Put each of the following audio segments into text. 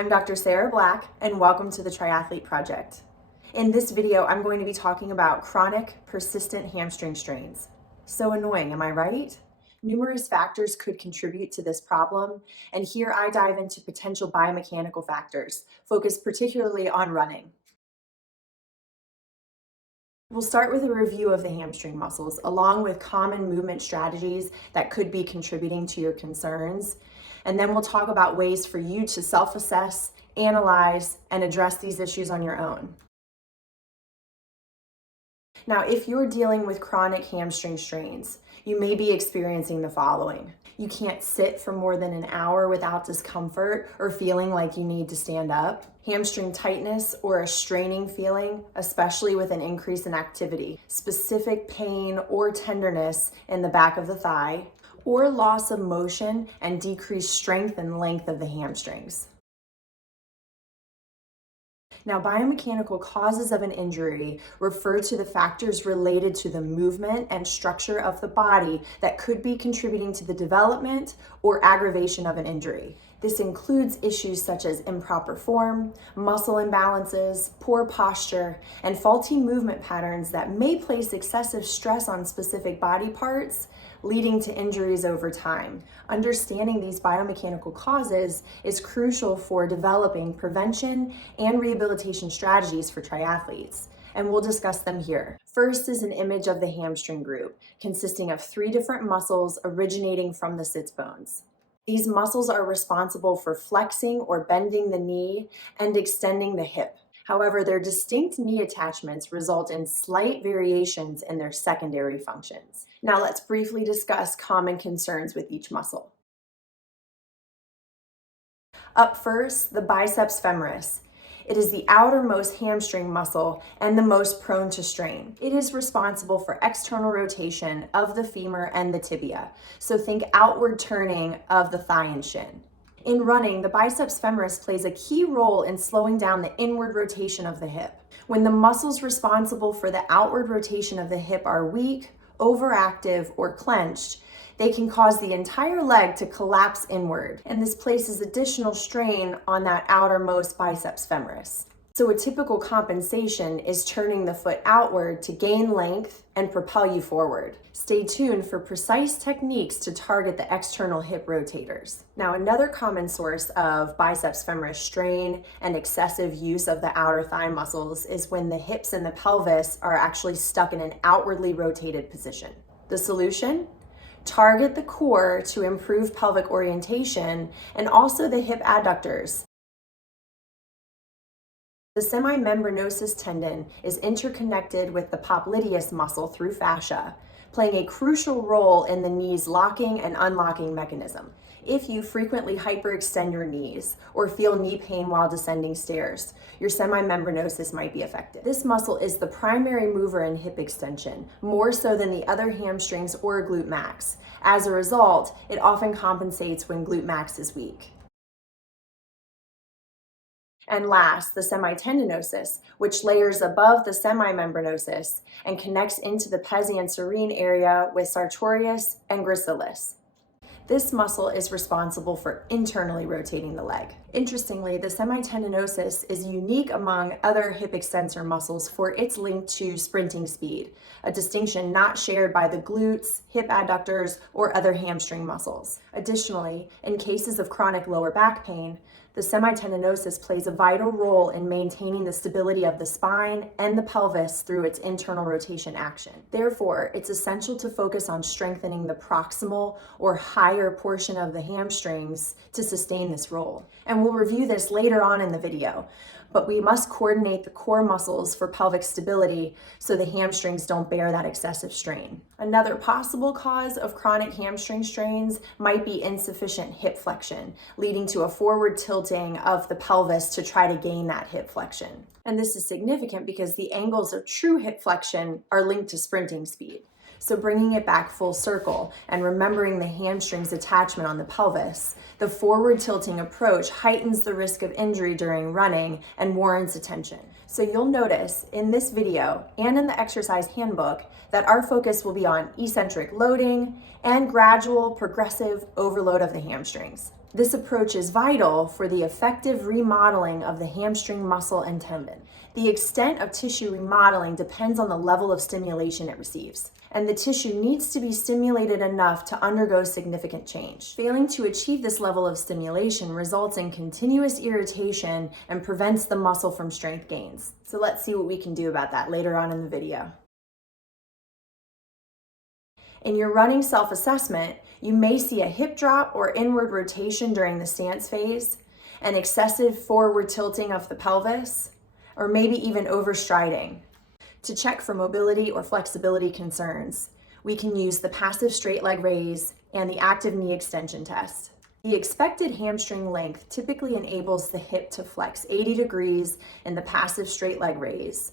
I'm Dr. Sarah Black, and welcome to the Triathlete Project. In this video, I'm going to be talking about chronic, persistent hamstring strains. So annoying, am I right? Numerous factors could contribute to this problem, and here I dive into potential biomechanical factors, focused particularly on running. We'll start with a review of the hamstring muscles, along with common movement strategies that could be contributing to your concerns. And then we'll talk about ways for you to self-assess, analyze, and address these issues on your own. Now, if you're dealing with chronic hamstring strains, you may be experiencing the following. You can't sit for more than an hour without discomfort or feeling like you need to stand up. Hamstring tightness or a straining feeling, especially with an increase in activity. Specific pain or tenderness in the back of the thigh, or loss of motion and decreased strength and length of the hamstrings. Now, biomechanical causes of an injury refer to the factors related to the movement and structure of the body that could be contributing to the development or aggravation of an injury. This includes issues such as improper form, muscle imbalances, poor posture, and faulty movement patterns that may place excessive stress on specific body parts, leading to injuries over time. Understanding these biomechanical causes is crucial for developing prevention and rehabilitation strategies for triathletes, and we'll discuss them here. First is an image of the hamstring group, consisting of 3 different muscles originating from the sits bones. These muscles are responsible for flexing or bending the knee and extending the hip. However, their distinct knee attachments result in slight variations in their secondary functions. Now let's briefly discuss common concerns with each muscle. Up first, the biceps femoris. It is the outermost hamstring muscle and the most prone to strain. It is responsible for external rotation of the femur and the tibia. So think outward turning of the thigh and shin. In running, the biceps femoris plays a key role in slowing down the inward rotation of the hip. When the muscles responsible for the outward rotation of the hip are weak, overactive, or clenched, they can cause the entire leg to collapse inward, and this places additional strain on that outermost biceps femoris. So a typical compensation is turning the foot outward to gain length and propel you forward. Stay tuned for precise techniques to target the external hip rotators. Now, another common source of biceps femoris strain and excessive use of the outer thigh muscles is when the hips and the pelvis are actually stuck in an outwardly rotated position. The solution? Target the core to improve pelvic orientation and also the hip adductors. The semimembranosus tendon is interconnected with the popliteus muscle through fascia, playing a crucial role in the knee's locking and unlocking mechanism. If you frequently hyperextend your knees or feel knee pain while descending stairs, your semimembranosus might be affected. This muscle is the primary mover in hip extension, more so than the other hamstrings or glute max. As a result, it often compensates when glute max is weak. And last, the semitendinosus, which layers above the semimembranosus and connects into the pesi and serine area with sartorius and gracilis. This muscle is responsible for internally rotating the leg. Interestingly, the semitendinosus is unique among other hip extensor muscles for its link to sprinting speed, a distinction not shared by the glutes, hip adductors, or other hamstring muscles. Additionally, in cases of chronic lower back pain, the semitendinosus plays a vital role in maintaining the stability of the spine and the pelvis through its internal rotation action. Therefore, it's essential to focus on strengthening the proximal or higher portion of the hamstrings to sustain this role. And we'll review this later on in the video, but we must coordinate the core muscles for pelvic stability so the hamstrings don't bear that excessive strain. Another possible cause of chronic hamstring strains might be insufficient hip flexion, leading to a forward tilting of the pelvis to try to gain that hip flexion. And this is significant because the angles of true hip flexion are linked to sprinting speed. So bringing it back full circle and remembering the hamstring's attachment on the pelvis, the forward tilting approach heightens the risk of injury during running and warrants attention. So you'll notice in this video and in the exercise handbook that our focus will be on eccentric loading and gradual progressive overload of the hamstrings. This approach is vital for the effective remodeling of the hamstring muscle and tendon. The extent of tissue remodeling depends on the level of stimulation it receives, and the tissue needs to be stimulated enough to undergo significant change. Failing to achieve this level of stimulation results in continuous irritation and prevents the muscle from strength gains. So let's see what we can do about that later on in the video. In your running self-assessment, you may see a hip drop or inward rotation during the stance phase, an excessive forward tilting of the pelvis, or maybe even overstriding. To check for mobility or flexibility concerns, we can use the passive straight leg raise and the active knee extension test. The expected hamstring length typically enables the hip to flex 80 degrees in the passive straight leg raise,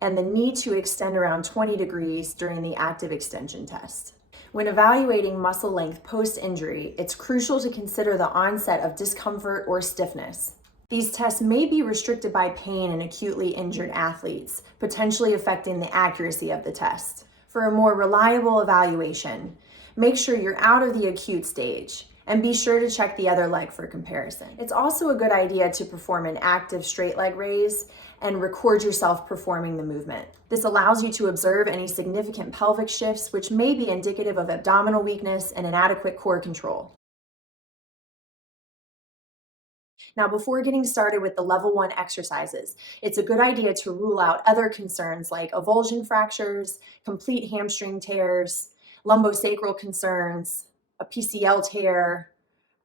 and the knee to extend around 20 degrees during the active extension test. When evaluating muscle length post-injury, it's crucial to consider the onset of discomfort or stiffness. These tests may be restricted by pain in acutely injured athletes, potentially affecting the accuracy of the test. For a more reliable evaluation, make sure you're out of the acute stage, and be sure to check the other leg for comparison. It's also a good idea to perform an active straight leg raise and record yourself performing the movement. This allows you to observe any significant pelvic shifts, which may be indicative of abdominal weakness and inadequate core control. Now, before getting started with the level 1 exercises, it's a good idea to rule out other concerns like avulsion fractures, complete hamstring tears, lumbosacral concerns, a PCL tear,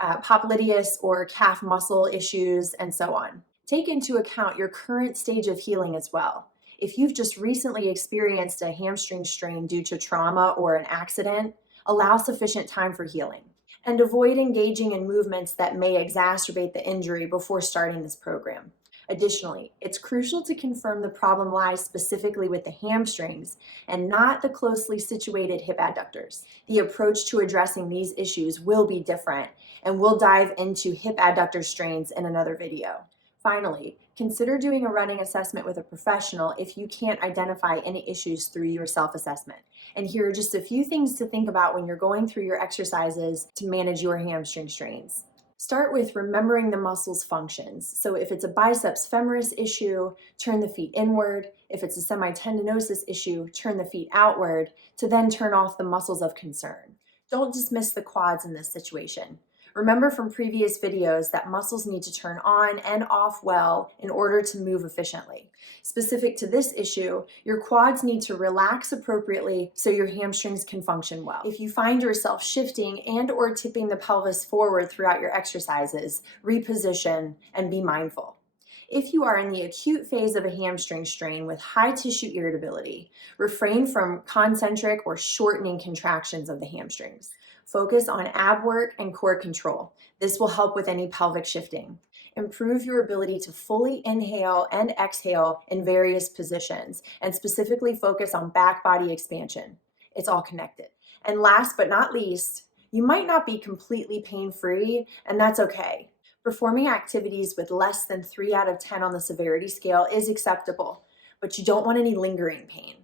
popliteus or calf muscle issues, and so on. Take into account your current stage of healing as well. If you've just recently experienced a hamstring strain due to trauma or an accident, allow sufficient time for healing. And avoid engaging in movements that may exacerbate the injury before starting this program. Additionally, it's crucial to confirm the problem lies specifically with the hamstrings and not the closely situated hip adductors. The approach to addressing these issues will be different, and we'll dive into hip adductor strains in another video. Finally, consider doing a running assessment with a professional if you can't identify any issues through your self-assessment. And here are just a few things to think about when you're going through your exercises to manage your hamstring strains. Start with remembering the muscle's functions. So if it's a biceps femoris issue, turn the feet inward. If it's a semitendinosus issue, turn the feet outward to then turn off the muscles of concern. Don't dismiss the quads in this situation. Remember from previous videos that muscles need to turn on and off well in order to move efficiently. Specific to this issue, your quads need to relax appropriately so your hamstrings can function well. If you find yourself shifting and or tipping the pelvis forward throughout your exercises, reposition and be mindful. If you are in the acute phase of a hamstring strain with high tissue irritability, refrain from concentric or shortening contractions of the hamstrings. Focus on ab work and core control. This will help with any pelvic shifting. Improve your ability to fully inhale and exhale in various positions, and specifically focus on back body expansion. It's all connected. And last but not least, you might not be completely pain-free, and that's okay. Performing activities with less than 3 out of 10 on the severity scale is acceptable, but you don't want any lingering pain.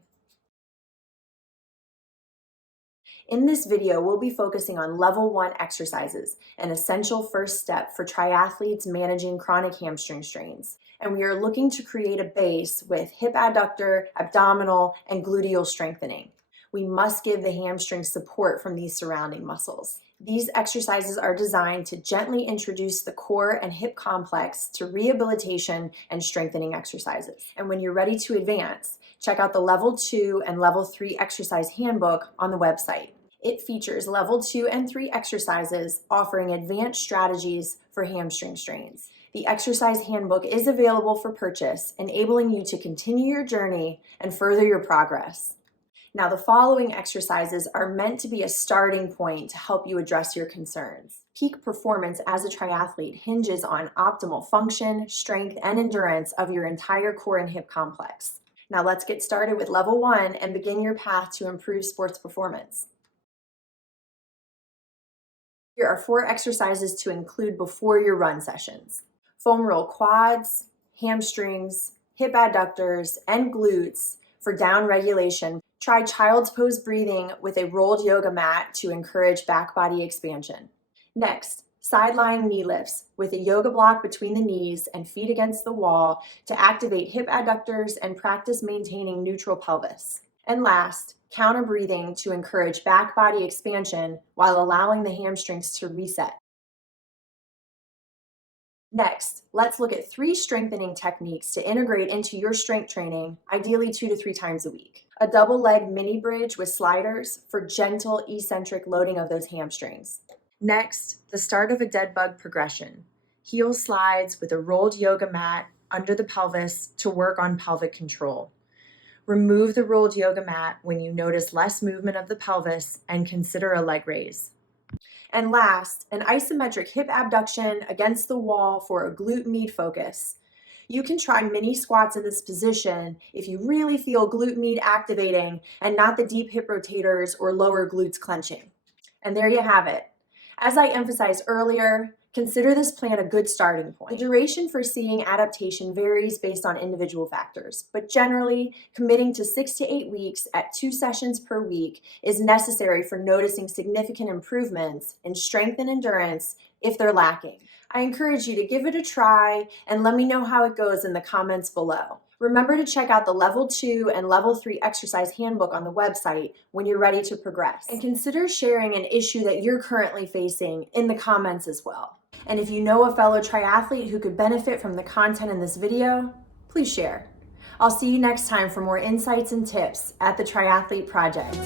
In this video, we'll be focusing on level 1 exercises, an essential first step for triathletes managing chronic hamstring strains. And we are looking to create a base with hip adductor, abdominal, and gluteal strengthening. We must give the hamstring support from these surrounding muscles. These exercises are designed to gently introduce the core and hip complex to rehabilitation and strengthening exercises. And when you're ready to advance, check out the level 2 and level 3 exercise handbook on the website. It features level 2 and 3 exercises offering advanced strategies for hamstring strains. The exercise handbook is available for purchase, enabling you to continue your journey and further your progress. Now, the following exercises are meant to be a starting point to help you address your concerns. Peak performance as a triathlete hinges on optimal function, strength, and endurance of your entire core and hip complex. Now, let's get started with level 1 and begin your path to improve sports performance. Here are 4 exercises to include before your run sessions. Foam roll quads, hamstrings, hip adductors, and glutes for down regulation. Try child's pose breathing with a rolled yoga mat to encourage back body expansion. Next, Side lying knee lifts with a yoga block between the knees and feet against the wall to activate hip adductors and practice maintaining neutral pelvis. And last, counter breathing to encourage back body expansion while allowing the hamstrings to reset. Next, let's look at 3 strengthening techniques to integrate into your strength training, ideally 2 to 3 times a week. A double leg mini bridge with sliders for gentle eccentric loading of those hamstrings. Next, the start of a dead bug progression. Heel slides with a rolled yoga mat under the pelvis to work on pelvic control. Remove the rolled yoga mat when you notice less movement of the pelvis and consider a leg raise. And last, an isometric hip abduction against the wall for a glute med focus. You can try mini squats in this position if you really feel glute med activating and not the deep hip rotators or lower glutes clenching. And there you have it. As I emphasized earlier, consider this plan a good starting point. The duration for seeing adaptation varies based on individual factors, but generally, committing to 6 to 8 weeks at 2 sessions per week is necessary for noticing significant improvements in strength and endurance if they're lacking. I encourage you to give it a try and let me know how it goes in the comments below. Remember to check out the Level 2 and Level 3 exercise handbook on the website when you're ready to progress. And consider sharing an issue that you're currently facing in the comments as well. And if you know a fellow triathlete who could benefit from the content in this video, please share. I'll see you next time for more insights and tips at the Triathlete Project.